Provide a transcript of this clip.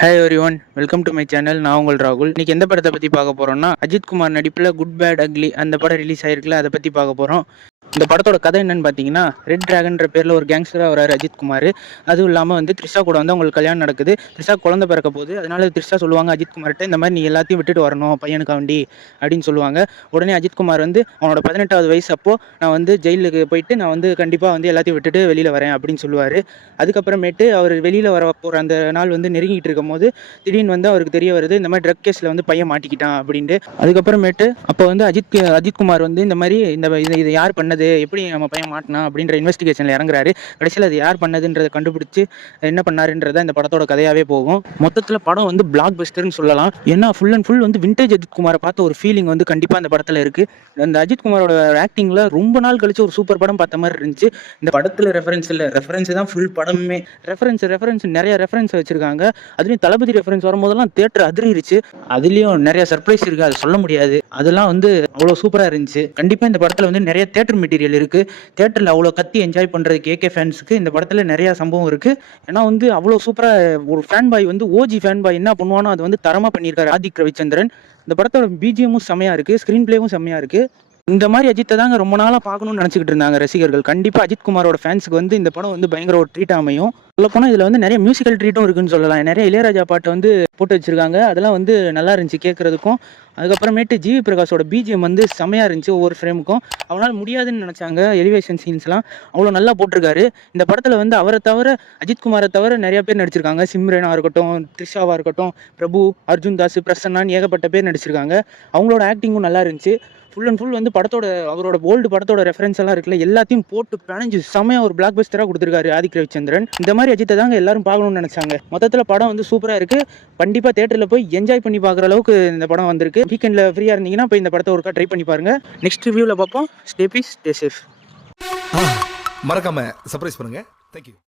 Hi everyone, welcome to my channel. நான் உங்கள் ராகுல். இன்னைக்கு எந்த படத்தை பற்றி பார்க்க போகிறோம்னா, அஜித் குமார் நடிப்பில் குட் பேட் அக்லி அந்த படம் ரிலீஸ் ஆயிருக்குல்ல, அதை பற்றி பார்க்க போகிறோம். இந்த படத்தோட கதை என்னன்னு பார்த்தீங்கன்னா, ரெட் டிராகன்ற பேரில் ஒரு கேங்ஸ்டராக வராரு அஜித் குமார். அதுவும் இல்லாமல் வந்து த்ரிஷா கூட வந்து அவங்களுக்கு கல்யாணம் நடக்குது. த்ரிஷா குழந்தை பிறக்க போகுது. அதனால த்ரிஷா சொல்லுவாங்க அஜித் குமார்கிட்ட, இந்த மாதிரி நீ எல்லாத்தையும் விட்டுட்டு வரணும் பையனுக்காண்டி அப்படின்னு சொல்லுவாங்க. உடனே அஜித் குமார் வந்து அவனோட 18வது வயசு அப்போ நான் வந்து ஜெயிலுக்கு போயிட்டு நான் வந்து கண்டிப்பாக வந்து எல்லாத்தையும் விட்டுட்டு வெளியில் வரேன் அப்படின்னு சொல்லுவார். அதுக்கப்புறமேட்டு அவர் வெளியில் வர போகிற அந்த நாள் வந்து நெருங்கிட்டு இருக்கும் போது திடீர்னு வந்து அவருக்கு தெரிய வருது, இந்த மாதிரி ட்ரக் கேஸில் வந்து பையன் மாட்டிக்கிட்டான் அப்படின்ட்டு. அதுக்கப்புறமேட்டு அப்போ வந்து அஜித் குமார் வந்து இந்த மாதிரி இதை யார் பண்ணது, எப்படி நம்ம பையன் மாட்டினா அப்படின்ற இன்வெஸ்டிகேஷனில் இறங்குறாரு. கடைசியில் அது யார் பண்ணதுன்றதை கண்டுபிடிச்சி என்ன பண்ணாருன்றத இந்த படத்தோட கதையாகவே போகும். மொத்தத்தில் படம் வந்து பிளாக் பஸ்டர்னு சொல்லலாம். ஏன்னா ஃபுல் அண்ட் ஃபுல் வந்து விண்டேஜ் அஜித் குமாரை பார்த்த ஒரு ஃபீலிங் வந்து கண்டிப்பாக அந்த படத்தில் இருக்குது. அந்த அஜித் குமாரோட ஆக்டிங்கில் ரொம்ப நாள் கழிச்சு ஒரு சூப்பர் படம் பார்த்த மாதிரி இருந்துச்சு. இந்த படத்தில் ரெஃபரன்ஸ் இல்லை, ரெஃபரன்ஸ் தான் ஃபுல் படமே. ரெஃபரன்ஸ் நிறைய ரெஃபரன்ஸ் வச்சிருக்காங்க. அதுலேயும் தளபதி ரெஃபரன்ஸ் வரும்போதெல்லாம் தியேட்டர் அதிரிச்சு. அதுலேயும் நிறைய சர்ப்ரைஸ் இருக்குது, அது சொல்ல முடியாது. அதெல்லாம் வந்து அவ்வளோ சூப்பராக இருந்துச்சு. கண்டிப்பாக இந்த படத்தில் வந்து நிறைய தியேட்டர் மெட்டீரியல் இருக்குது. தியேட்டரில் அவ்வளோ கத்தி என்ஜாய் பண்ணுறது கேகே ஃபேன்ஸுக்கு இந்த படத்தில் நிறையா சம்பவம் இருக்குது. ஏன்னா வந்து அவ்வளோ சூப்பராக ஒரு ஃபேன் பாய் வந்து ஓஜி ஃபேன் பாய் என்ன பண்ணுவானோ அது வந்து தரமாக பண்ணியிருக்காரு ஆதிக் ரவிச்சந்திரன். இந்த படத்தோட பிஜிஎம்மும் செம்மையாக இருக்குது, ஸ்க்ரீன் பிளேவும் செம்மையாக இருக்குது. இந்த மாதிரி அஜித்தை தாங்க ரொம்ப நாளாக பார்க்கணும்னு நினச்சிக்கிட்டு இருந்தாங்க ரசிகர்கள். கண்டிப்பாக அஜித் குமாரோட ஃபேன்ஸுக்கு வந்து இந்த படம் வந்து பயங்கர ஒரு ட்ரீட் அமையும். சொல்லப்போனால் இதில் வந்து நிறைய மியூசிக்கல் ட்ரீட்டும் இருக்குன்னு சொல்லலாம். நிறைய இளையராஜா பாட்டு வந்து போட்டு வச்சுருக்காங்க. அதெல்லாம் வந்து நல்லா இருந்துச்சு கேட்குறதுக்கும். அதுக்கப்புறமேட்டு ஜிவி பிரகாஷோட பிஜிஎம் வந்து செம்மையாக இருந்துச்சு. ஒவ்வொரு ஃப்ரேமுக்கும் அவனால் முடியாதுன்னு நினச்சாங்க. எலிவேஷன் சீன்ஸ்லாம் அவ்வளோ நல்லா போட்டிருக்காரு. இந்த படத்தில் வந்து அவரை தவிர அஜித் குமாரை தவிர நிறைய பேர் நடிச்சிருக்காங்க. சிம்ரனாக இருக்கட்டும், த்ரிஷாவாக இருக்கட்டும், பிரபு, அர்ஜுன் தாஸ், பிரசன்னான்னு ஏகப்பட்ட பேர் நடிச்சிருக்காங்க. அவங்களோட ஆக்டிங்கும் நல்லா இருந்துச்சு. ஃபுல் அண்ட் ஃபுல் வந்து அவரோட ஓல்டு படத்தோட ரெஃபரன்ஸ் எல்லாம் இருக்குல்ல, எல்லாத்தையும் போட்டு பிணைஞ்சு செம்மையாக ஒரு பிளாக் பஸ்டராக கொடுத்துருக்காரு ஆதிக் ரவிச்சந்திரன். இந்த மாதிரி அஜித்தை தாங்க எல்லாரும் பார்க்கணும்னு நினைச்சாங்க. மொத்தத்தில் படம் வந்து சூப்பராக இருக்குது. கண்டிப்பாக தேட்டரில் போய் என்ஜாய் பண்ணி பார்க்குற அளவுக்கு இந்த படம் வந்திருக்கு. வீக்கெண்டில் ஃப்ரீயாக இருந்தீங்கன்னா போய் இந்த படத்தை ஒருக்கா ட்ரை பண்ணி பாருங்க. நெக்ஸ்ட் ரிவ்யூவில் பார்ப்போம். Stay peace, stay safe. மறக்காம சர்ப்ரைஸ் பண்ணுங்க. தேங்க்யூ.